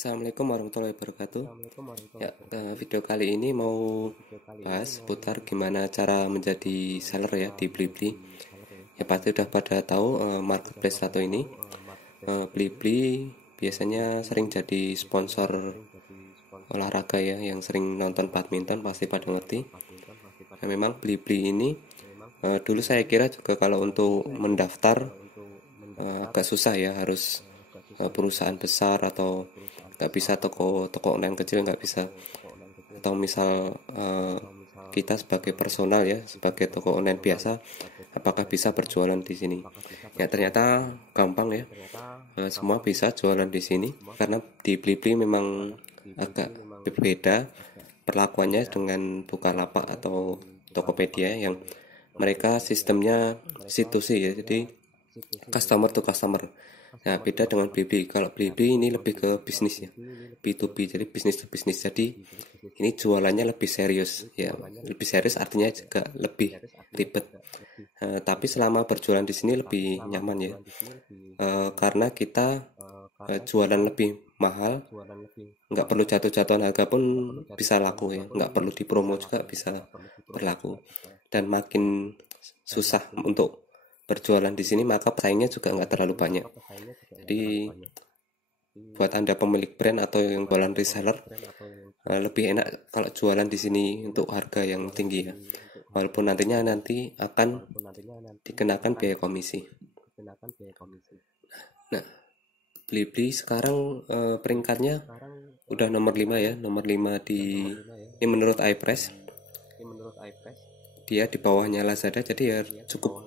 Assalamualaikum warahmatullahi wabarakatuh. Assalamualaikum Ya, warahmatullahi wabarakatuh. video kali ini mau Video kali ini bahas mau seputar gimana cara menjadi seller ya di Blibli. menjadi seller ya. Ya pasti udah pada tahu marketplace satu ini. Marketplace Blibli biasanya sering jadi sponsor sering jadi sponsor olahraga ya, yang sering nonton badminton pasti pada ngerti. badminton pasti pada Nah, memang Blibli ini memang dulu saya kira juga kalau untuk mendaftar untuk agak susah ya, harus agak susah ya, perusahaan besar atau perusahaan nggak bisa toko online kecil nggak bisa, toko online kecil atau misal kita sebagai personal ya, sebagai toko online biasa, apakah bisa berjualan di sini? Ya ternyata gampang ya. Semua bisa jualan di sini karena di Blibli memang agak berbeda perlakuannya dengan Bukalapak atau Tokopedia yang mereka sistemnya C2C ya, jadi customer to customer. Nah, beda dengan Blibli. Kalau Blibli ini lebih ke bisnis ya, B2B, jadi bisnis to bisnis. Jadi ini jualannya lebih serius ya, lebih serius artinya juga lebih ribet. Tapi selama berjualan di sini lebih nyaman ya, karena kita jualan lebih mahal, nggak perlu jatuh-jatuhan harga pun bisa laku ya, nggak perlu dipromo juga bisa berlaku. Dan makin susah untuk berjualan di sini, maka pesaingnya juga nggak terlalu banyak. Jadi buat Anda pemilik brand atau yang jualan reseller, lebih enak kalau jualan di sini untuk harga yang tinggi ya. Walaupun nanti akan dikenakan biaya komisi. Nah, Blibli sekarang peringkatnya udah nomor 5 ya, nomor 5 ini menurut iPress. Dia di bawahnya Lazada, jadi ya cukup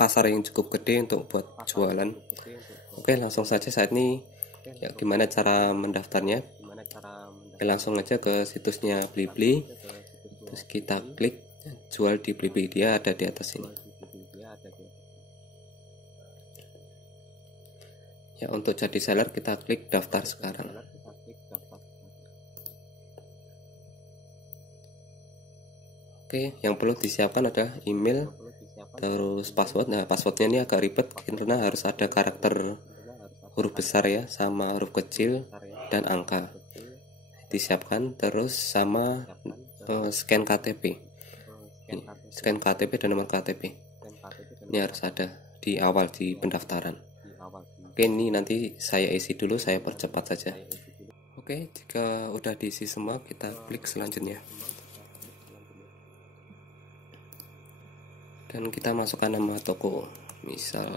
pasar yang cukup gede untuk buat jualan. Oke, langsung saja saat ini ya, gimana cara mendaftarnya? Oke, langsung aja ke situsnya Blibli, terus kita klik jual di Blibli, dia ada di atas ini. Ya, untuk jadi seller kita klik daftar sekarang. Oke, yang perlu disiapkan adalah email, terus password. Nah, passwordnya ini agak ribet karena harus ada karakter huruf besar ya, sama huruf kecil dan angka. Disiapkan terus sama scan KTP. Scan KTP dan nomor KTP. Ini harus ada di awal di pendaftaran. Oke, ini nanti saya isi dulu, saya percepat saja. Oke, jika udah diisi semua, kita klik selanjutnya. Dan kita masukkan nama toko, misal,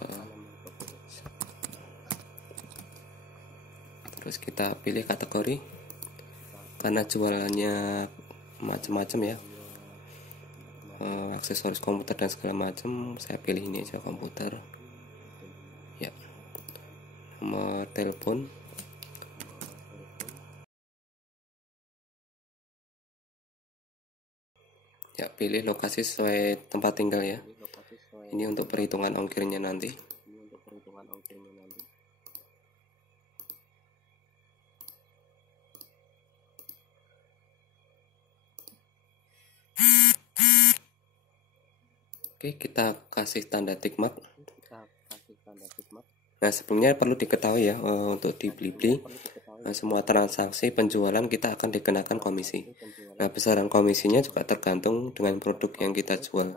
terus kita pilih kategori karena jualannya macam-macam ya, aksesoris komputer dan segala macam. Saya pilih ini aja, komputer ya. Nomor telepon, ya pilih lokasi sesuai tempat tinggal ya. Ini untuk perhitungan ongkirnya nanti. Oke, kita kasih tanda tick mark. Nah, sebelumnya perlu diketahui ya, untuk di Blibli semua transaksi penjualan kita akan dikenakan komisi. Nah, besaran komisinya juga tergantung dengan produk yang kita jual.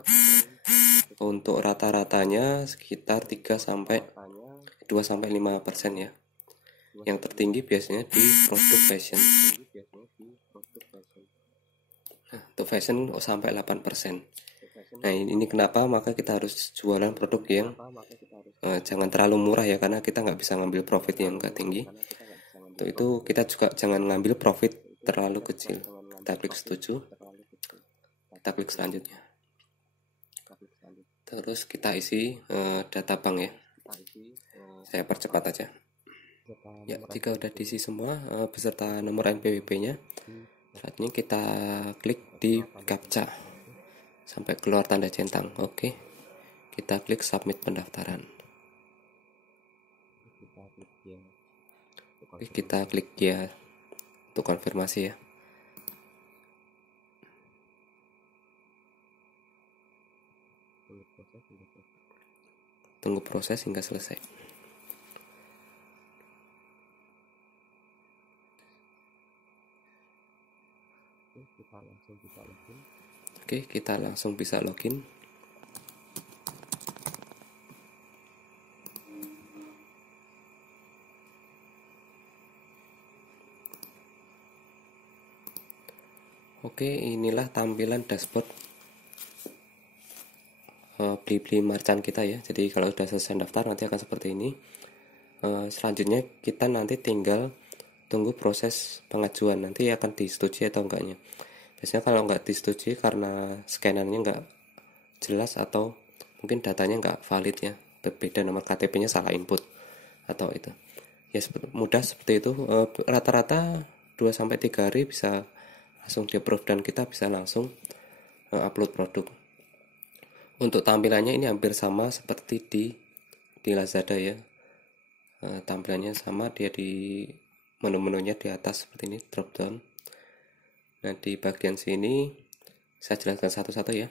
Untuk rata-ratanya sekitar 2-5% ya. Yang tertinggi biasanya di produk fashion. Nah, untuk fashion sampai 8%. Nah, ini kenapa maka kita harus jualan produk yang jangan terlalu murah ya, karena kita nggak bisa ngambil profit yang nggak tinggi. Untuk itu kita juga jangan ngambil profit terlalu kecil. Kita klik setuju, kita klik selanjutnya, terus kita isi data bank ya. Saya percepat aja ya. Jika udah diisi semua beserta nomor NPWP nya, saatnya kita klik di captcha sampai keluar tanda centang. Oke, kita klik submit pendaftaran. Oke, kita klik ya untuk konfirmasi ya. Tunggu proses hingga selesai. langsung bisa login. Oke, kita langsung bisa login. Oke, inilah tampilan dashboard Blibli merchant kita ya. Jadi kalau sudah selesai daftar nanti akan seperti ini. Selanjutnya kita nanti tinggal tunggu proses pengajuan, nanti akan disetujui atau enggaknya. Biasanya kalau enggak disetujui karena scannernya enggak jelas atau mungkin datanya enggak valid ya, berbeda nomor KTP-nya salah input atau itu. Ya mudah seperti itu. Rata-rata 2-3 hari bisa langsung di approve dan kita bisa langsung upload produk. Untuk tampilannya ini hampir sama seperti di Lazada ya. Tampilannya sama, dia di menu-menunya di atas seperti ini, drop down. Nah, di bagian sini saya jelaskan satu-satu ya.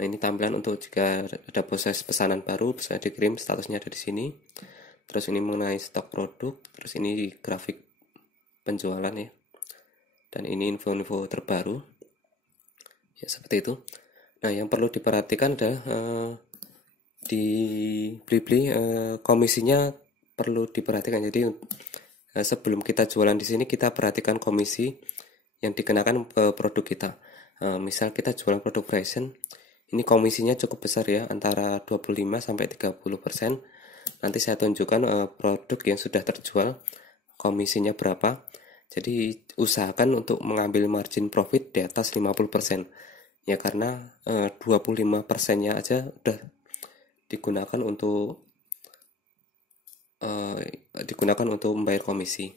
Nah, ini tampilan untuk jika ada proses pesanan baru bisa dikirim, statusnya ada di sini. Terus ini mengenai stok produk, terus ini grafik penjualan ya. Dan ini info-info terbaru. Ya, seperti itu. Nah, yang perlu diperhatikan adalah di Blibli komisinya perlu diperhatikan. Jadi sebelum kita jualan di sini kita perhatikan komisi yang dikenakan ke produk kita. Misal kita jualan produk fashion, ini komisinya cukup besar ya, antara 25-30%. Nanti saya tunjukkan produk yang sudah terjual komisinya berapa. Jadi usahakan untuk mengambil margin profit di atas 50%. Ya karena 25%-nya aja udah digunakan untuk membayar komisi.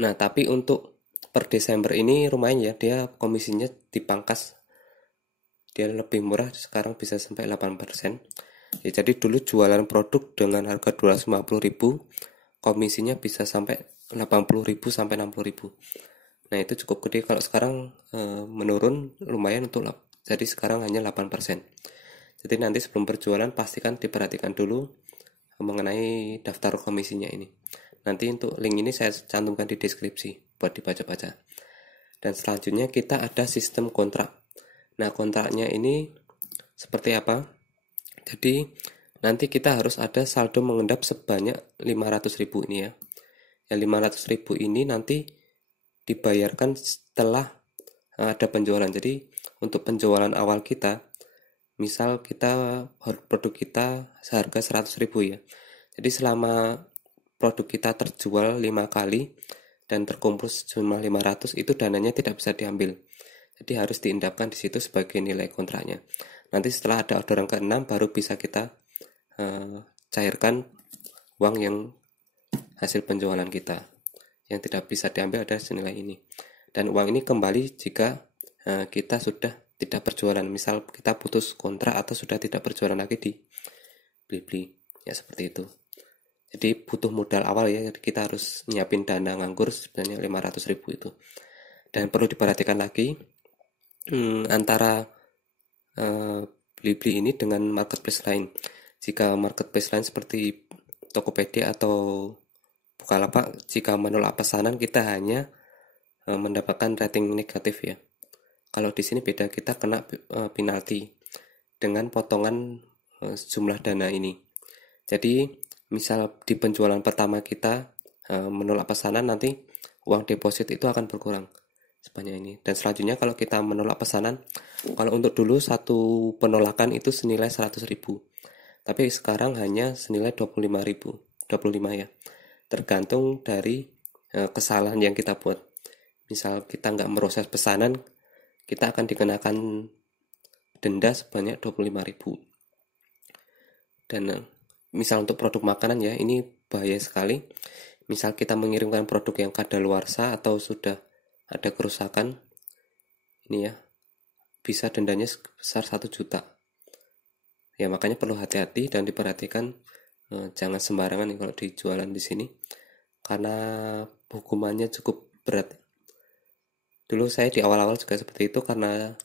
Nah, tapi untuk per Desember ini lumayan ya, dia komisinya dipangkas. Dia lebih murah, sekarang bisa sampai 8%. Ya, jadi dulu jualan produk dengan harga 250.000, komisinya bisa sampai 80.000 sampai 60.000. Nah, itu cukup gede. Kalau sekarang menurun lumayan untuk jadi sekarang hanya 8%. Jadi nanti sebelum berjualan pastikan diperhatikan dulu mengenai daftar komisinya ini. Nanti untuk link ini saya cantumkan di deskripsi buat dibaca-baca. Dan selanjutnya kita ada sistem kontrak. Nah, kontraknya ini seperti apa? Jadi nanti kita harus ada saldo mengendap sebanyak 500.000 ini ya. Yang 500.000 ini nanti dibayarkan setelah ada penjualan. Jadi untuk penjualan awal kita, misal kita produk kita seharga 100.000 ya. Jadi selama produk kita terjual 5 kali dan terkumpul sejumlah 500, itu dananya tidak bisa diambil. Jadi harus diendapkan di situ sebagai nilai kontraknya. Nanti setelah ada orderan ke-6 baru bisa kita cairkan uang yang hasil penjualan kita. Yang tidak bisa diambil ada senilai ini. Dan uang ini kembali jika kita sudah tidak berjualan. Misal kita putus kontrak atau sudah tidak berjualan lagi di Blibli. Ya seperti itu. Jadi butuh modal awal ya. Jadi kita harus nyiapin dana nganggur sebenarnya 500.000 itu. Dan perlu diperhatikan lagi antara Blibli ini dengan marketplace lain. Jika marketplace lain seperti Tokopedia atau Bukalapak, jika menolak pesanan kita hanya mendapatkan rating negatif ya. Kalau di sini beda, kita kena penalti dengan potongan jumlah dana ini. Jadi misal di penjualan pertama kita menolak pesanan, nanti uang deposit itu akan berkurang sebanyak ini. Dan selanjutnya kalau kita menolak pesanan, kalau untuk dulu satu penolakan itu senilai 100.000, tapi sekarang hanya senilai 25.000, 25 ya. Tergantung dari kesalahan yang kita buat. Misal kita nggak meroses pesanan, kita akan dikenakan denda sebanyak 25.000. Dan misal untuk produk makanan ya, ini bahaya sekali. Misal kita mengirimkan produk yang kadaluarsa atau sudah ada kerusakan, ini ya, bisa dendanya sebesar 1 juta. Ya makanya perlu hati-hati dan diperhatikan, jangan sembarangan nih kalau dijualan di sini, karena hukumannya cukup berat. Dulu saya di awal-awal juga seperti itu karena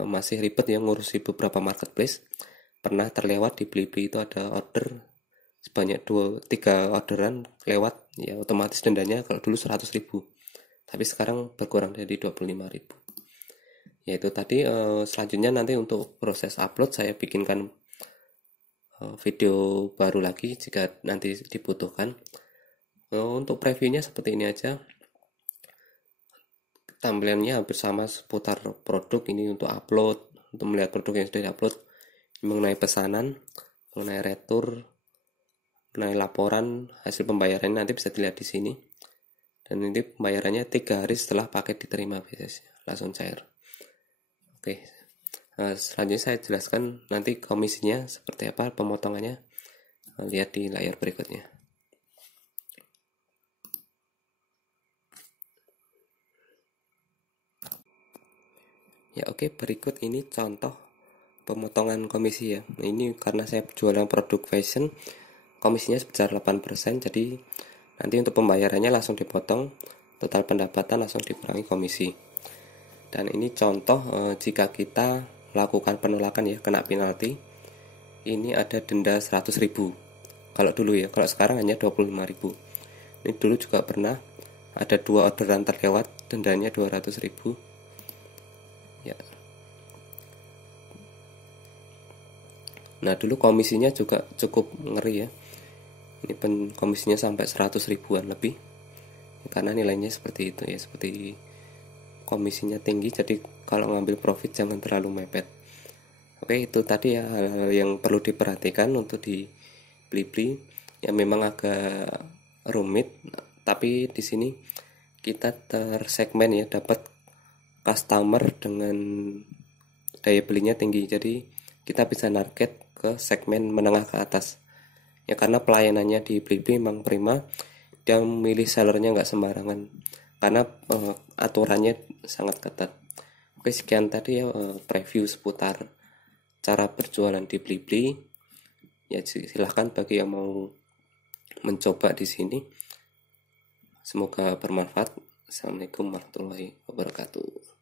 masih ribet ya ngurusi beberapa marketplace. Pernah terlewat di Blibli itu ada order sebanyak 2-3 orderan lewat, ya otomatis dendanya kalau dulu 100.000, tapi sekarang berkurang jadi 25.000. Yaitu tadi selanjutnya nanti untuk proses upload saya bikinkan video baru lagi jika nanti dibutuhkan. Untuk previewnya seperti ini aja. Tampilannya hampir sama seputar produk ini untuk upload, untuk melihat produk yang sudah diupload, mengenai pesanan, mengenai retur, mengenai laporan hasil pembayarannya nanti bisa dilihat di sini. Dan ini pembayarannya 3 hari setelah paket diterima, biasanya langsung cair. Oke, selanjutnya saya jelaskan nanti komisinya seperti apa, pemotongannya. Lihat di layar berikutnya. Ya oke, berikut ini contoh pemotongan komisi ya. Ini karena saya jualan produk fashion, komisinya sebesar 8%, jadi nanti untuk pembayarannya langsung dipotong, total pendapatan langsung dikurangi komisi. Dan ini contoh jika kita melakukan penolakan ya, kena penalti. Ini ada denda 100.000. Kalau dulu ya, kalau sekarang hanya 25.000. Ini dulu juga pernah ada 2 orderan terlewat, dendanya 200.000. Ya. Nah dulu komisinya juga cukup ngeri ya. Ini komisinya sampai 100 ribuan lebih. Karena nilainya seperti itu ya, seperti komisinya tinggi, jadi kalau ngambil profit jangan terlalu mepet. Oke, itu tadi ya hal-hal yang perlu diperhatikan untuk di Blibli. Ya memang agak rumit, tapi di sini kita tersegmen ya, dapat customer dengan daya belinya tinggi, jadi kita bisa target ke segmen menengah ke atas ya, karena pelayanannya di Blibli memang prima. Dia memilih sellernya nggak sembarangan karena aturannya sangat ketat. Oke, sekian tadi ya preview seputar cara berjualan di Blibli. Ya silahkan bagi yang mau mencoba di sini. Semoga bermanfaat. Assalamualaikum warahmatullahi wabarakatuh.